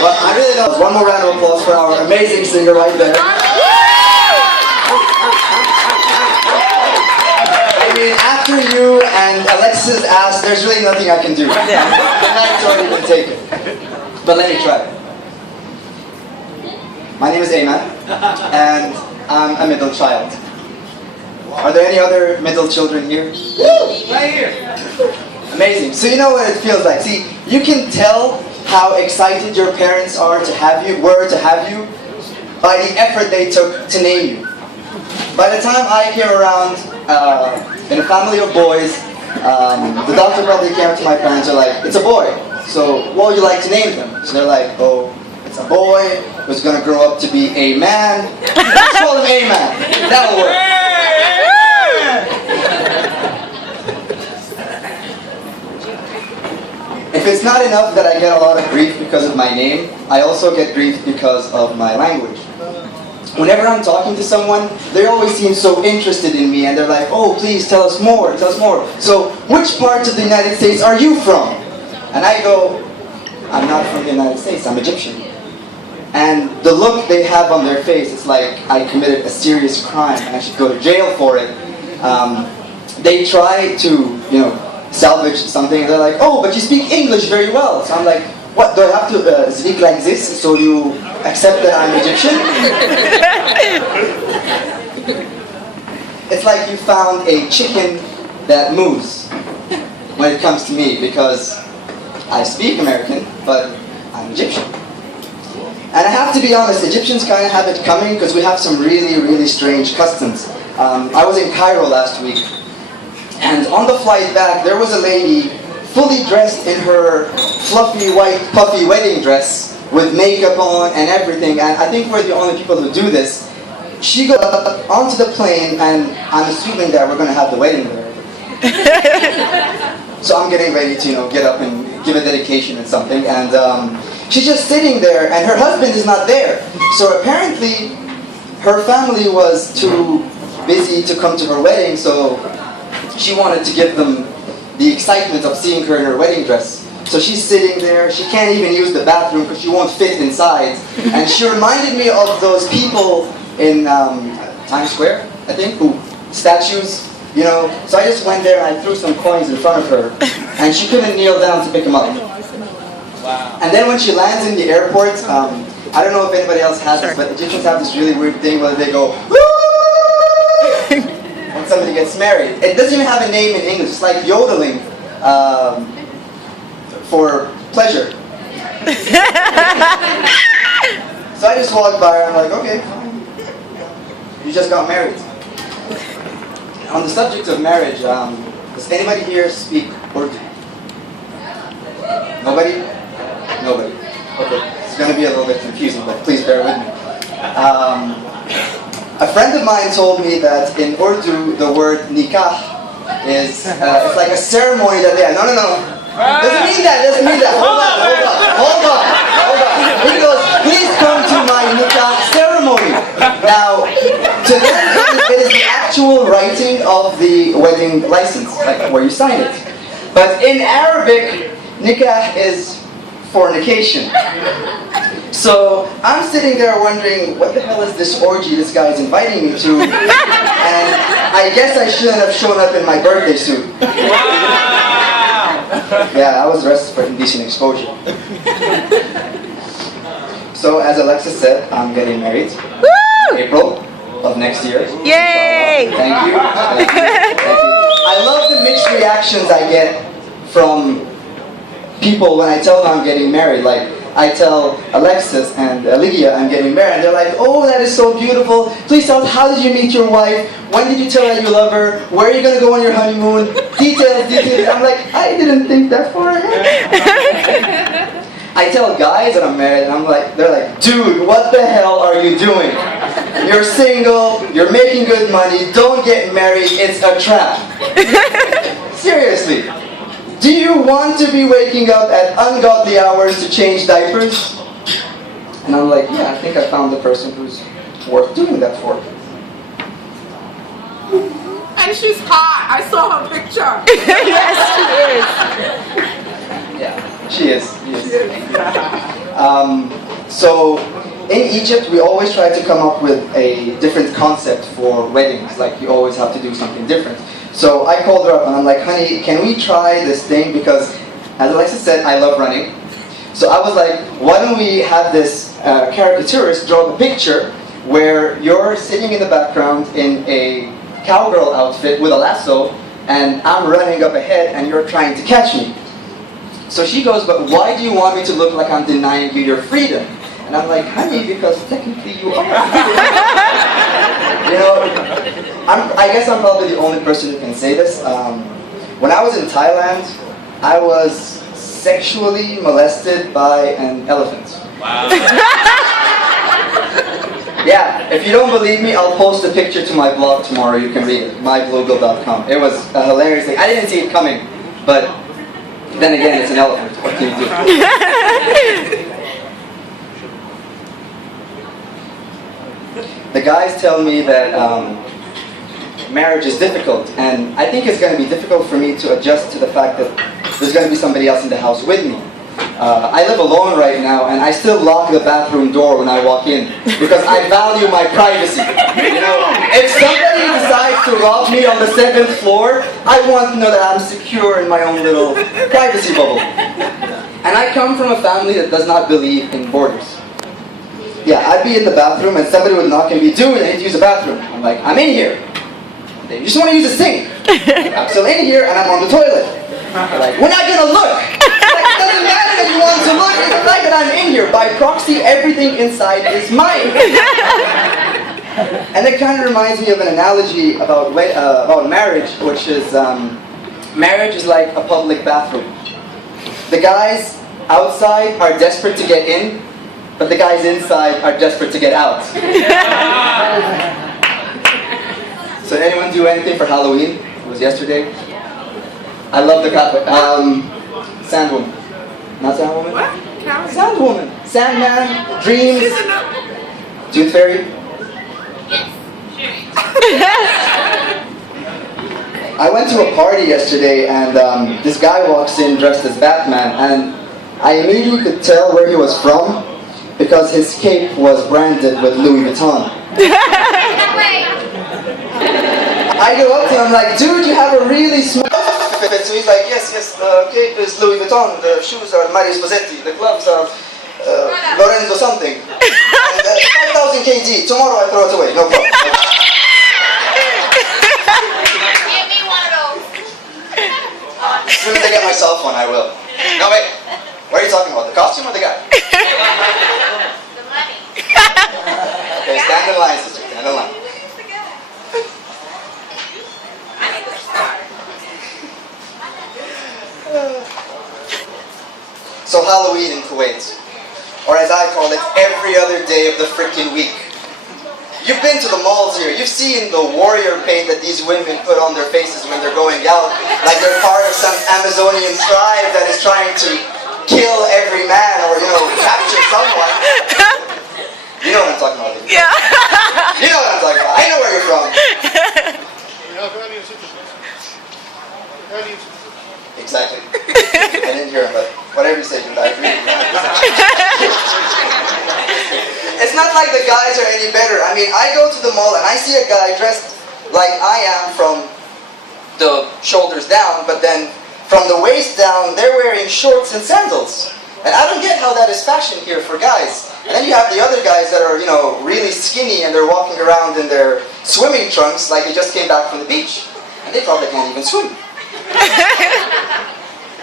Well, I really don't. One more round of applause for our amazing singer right there. I mean, after you and Alexis asked, there's really nothing I can do. The night's already been taken. But let me try. My name is Ayman, and I'm a middle child. Are there any other middle children here? Right here. Amazing. So you know what it feels like. See, you can tell how excited your parents were to have you by the effort they took to name you. By the time I came around in a family of boys, the doctor probably came up to my parents and like, it's a boy. So what would you like to name him? So they're like, oh, it's a boy who's going to grow up to be a man. Let's call him Ayman. That'll work. If it's not enough that I get a lot of grief because of my name, I also get grief because of my language. Whenever I'm talking to someone, they always seem so interested in me and they're like, oh, please tell us more, tell us more. So, which parts of the United States are you from? And I go, I'm not from the United States, I'm Egyptian. And the look they have on their face, it's like I committed a serious crime and I should go to jail for it. They try to, salvage something, and they're like, oh, but you speak English very well. So I'm like, what, do I have to speak like this so you accept that I'm Egyptian? It's like you found a chicken that moves when it comes to me, because I speak American, but I'm Egyptian. And I have to be honest, Egyptians kind of have it coming because we have some really, really strange customs. I was in Cairo last week, and on the flight back, there was a lady fully dressed in her fluffy, white, puffy wedding dress with makeup on and everything, and I think we're the only people who do this. She goes onto the plane, and I'm assuming that we're going to have the wedding there. So I'm getting ready to, get up and give a dedication and something, and she's just sitting there, and her husband is not there. So apparently, her family was too busy to come to her wedding, so she wanted to give them the excitement of seeing her in her wedding dress. So she's sitting there, she can't even use the bathroom because she won't fit inside. And she reminded me of those people in Times Square, I think, statues, So I just went there and I threw some coins in front of her, and she couldn't kneel down to pick them up. Wow. And then when she lands in the airport, I don't know if anybody else has this, but Egyptians have this really weird thing where they go, when somebody gets married. It doesn't even have a name in English. It's like yodeling for pleasure. So I just walked by and I'm like, okay, you just got married. On the subject of marriage, does anybody here speak Urdu? Nobody? Nobody. Okay, it's going to be a little bit confusing, but please bear with me. A friend of mine told me that in Urdu, the word nikah is, it's like a ceremony that they have. No. Doesn't mean that, Hold on. He goes, please come to my nikah ceremony. Now, to them, it is the actual writing of the wedding license, like where you sign it. But in Arabic, nikah is fornication. So I'm sitting there wondering, what the hell is this orgy this guy is inviting me to? And I guess I shouldn't have shown up in my birthday suit. Yeah, I was arrested for indecent exposure. So as Alexa said, I'm getting married. April of next year. Yay! Thank you. I love the mixed reactions I get from people when I tell them I'm getting married. Like, I tell Alexis and Lydia I'm getting married, and they're like, oh, that is so beautiful. Please tell us, how did you meet your wife? When did you tell her you love her? Where are you going to go on your honeymoon? Details. I'm like, I didn't think that far ahead. I tell guys that I'm married, and they're like, dude, what the hell are you doing? You're single, you're making good money, don't get married, it's a trap. Seriously. Do you want to be waking up at ungodly hours to change diapers? And I'm like, yeah, I think I found the person who's worth doing that for. And she's hot. I saw her picture. Yes, she is. Yeah. She is. So in Egypt, we always try to come up with a different concept for weddings. Like, you always have to do something different. So I called her up and I'm like, honey, can we try this thing? Because, as Alexa said, I love running. So I was like, why don't we have this caricaturist draw the picture where you're sitting in the background in a cowgirl outfit with a lasso, and I'm running up ahead and you're trying to catch me. So she goes, but why do you want me to look like I'm denying you your freedom? And I'm like, honey, because technically you are. You know, I guess I'm probably the only person who can say this. When I was in Thailand, I was sexually molested by an elephant. Wow. Yeah, if you don't believe me, I'll post a picture to my blog tomorrow. You can read it, mybloggle.com. It was a hilarious thing. I didn't see it coming, but then again, it's an elephant. What can you do? The guys tell me that marriage is difficult, and I think it's going to be difficult for me to adjust to the fact that there's going to be somebody else in the house with me. I live alone right now, and I still lock the bathroom door when I walk in because I value my privacy. You know, if somebody decides to rob me on the 7th floor, I want to know that I'm secure in my own little privacy bubble. And I come from a family that does not believe in borders. Yeah, I'd be in the bathroom and somebody would knock and be, dude, I need to use the bathroom. I'm like, I'm in here. They just want to use the sink. I'm still in here and I'm on the toilet. They're like, we're not gonna look. Like, it doesn't matter that you want to look. It's the fact that I'm in here. By proxy, everything inside is mine. And it kind of reminds me of an analogy about marriage, which is marriage is like a public bathroom. The guys outside are desperate to get in, but the guys inside are desperate to get out. So did anyone do anything for Halloween? It was yesterday. I love the Sandwoman. Not Sandwoman? What? Sandwoman. Sandman. Dreams. Tooth Fairy. I went to a party yesterday and this guy walks in dressed as Batman, and I immediately could tell where he was from because his cape was branded with Louis Vuitton. I go up to him like, dude, you have a really small outfit. So he's like, yes, the cape is Louis Vuitton, the shoes are Mario Sposetti, the gloves are Lorenzo something. And 5,000 kg, tomorrow I throw it away, no problem. Give me one of those. As soon as I get my cell phone, I will. No, wait, what are you talking about, the costume or the guy? The money. Okay, stand in line, sister, stand in line. So Halloween in Kuwait, or as I call it, every other day of the freaking week. You've been to the malls here, you've seen the warrior paint that these women put on their faces when they're going out, like they're part of some Amazonian tribe that is trying to kill every man or, you know, capture someone. You know what I'm talking about. Yeah. You know what I'm talking about. I know where you're from. Exactly. I didn't hear him, but whatever you say, dude, I agree with you. It's not like the guys are any better. I mean, I go to the mall and I see a guy dressed like I am from the shoulders down, but then from the waist down, they're wearing shorts and sandals. And I don't get how that is fashion here for guys. And then you have the other guys that are, you know, really skinny and they're walking around in their swimming trunks like they just came back from the beach. And they probably can't even swim.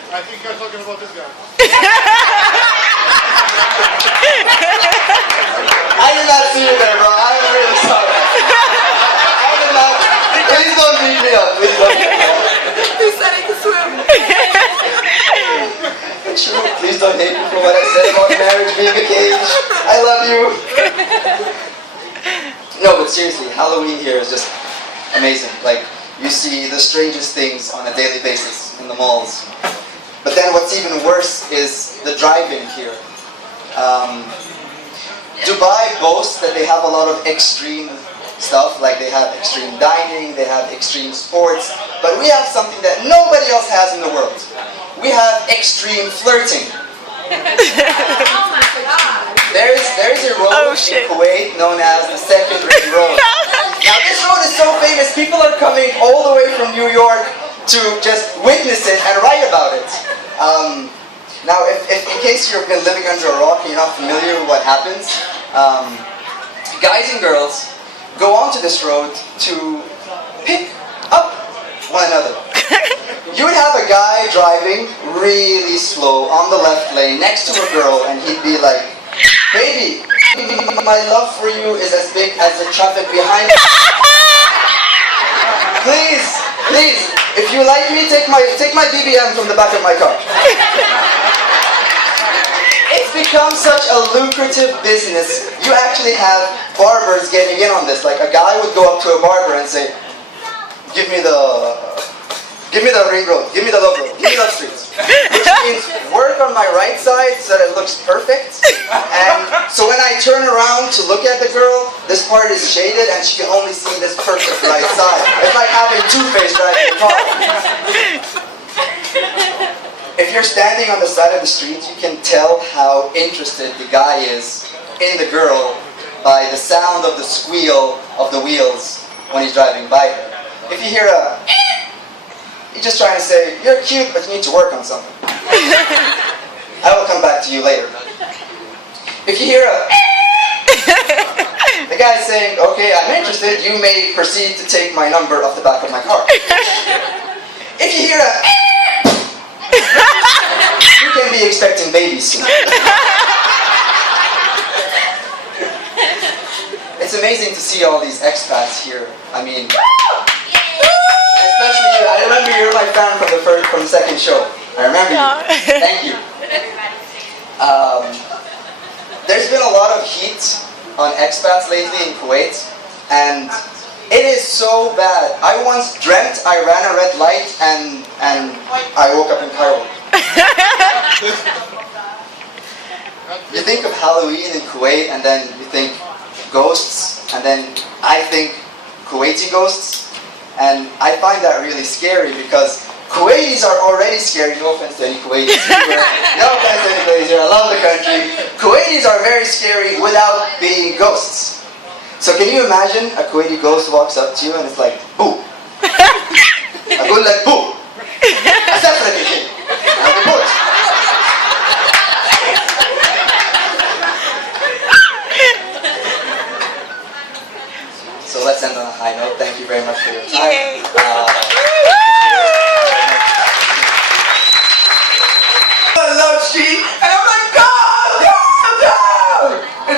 I think you're talking about this guy. I did not see you there, bro. I'm really sorry. I did not. Please don't beat me up. Please don't beat me up. He said he could swim. True. Please don't hate me for what I said about marriage being a cage. I love you. No, but seriously, Halloween here is just amazing. Like, you see the strangest things on a daily basis in the malls. But then what's even worse is the drive-in here. Dubai boasts that they have a lot of extreme stuff, like they have extreme dining, they have extreme sports, but we have something that nobody else has in the world. We have extreme flirting. Oh my God. There's a road Oh, in shit. Kuwait known as the Second Ring Road. Now this road is so famous, people are coming all the way from New York to just witness it and write about it. Now, if in case you've been living under a rock and you're not familiar with what happens, guys and girls go onto this road to pick up one another. You would have a guy driving really slow on the left lane next to a girl, and he'd be like, "Baby, my love for you is as big as the traffic behind you. Please, if you like me, take my BBM from the back of my car." It's become such a lucrative business. You actually have barbers getting in on this. Like a guy would go up to a barber and say, give me the ring road, give me the love road, give me the streets. Which means work on my right side so that it looks perfect. And so when I turn around to look at the girl, this part is shaded and she can only see this perfect right side. It's like having two-face driving a car. If you're standing on the side of the street, you can tell how interested the guy is in the girl by the sound of the squeal of the wheels when he's driving by her. If you hear a you're just trying to say, you're cute, but you need to work on something. I will come back to you later. If you hear the guy saying, okay, I'm interested, you may proceed to take my number off the back of my car. If you hear you can be expecting babies soon. It's amazing to see all these expats here. I mean, especially you. I remember you're my fan from the second show. I remember you. Thank you. There's been a lot of heat on expats lately in Kuwait, and it is so bad. I once dreamt I ran a red light and I woke up in Cairo. You think of Halloween in Kuwait, and then you think ghosts, and then I think Kuwaiti ghosts, and I find that really scary because Kuwaitis are already scary. No offense to any Kuwaitis here. No offense to any Kuwaitis here. I love the country. Kuwaitis are very scary without being ghosts. So can you imagine a Kuwaiti ghost walks up to you and it's like, boo. أقول لك boo. أسافرك الحين. أنا بموت. So let's end on a high note. Thank you very much for your time. Yay.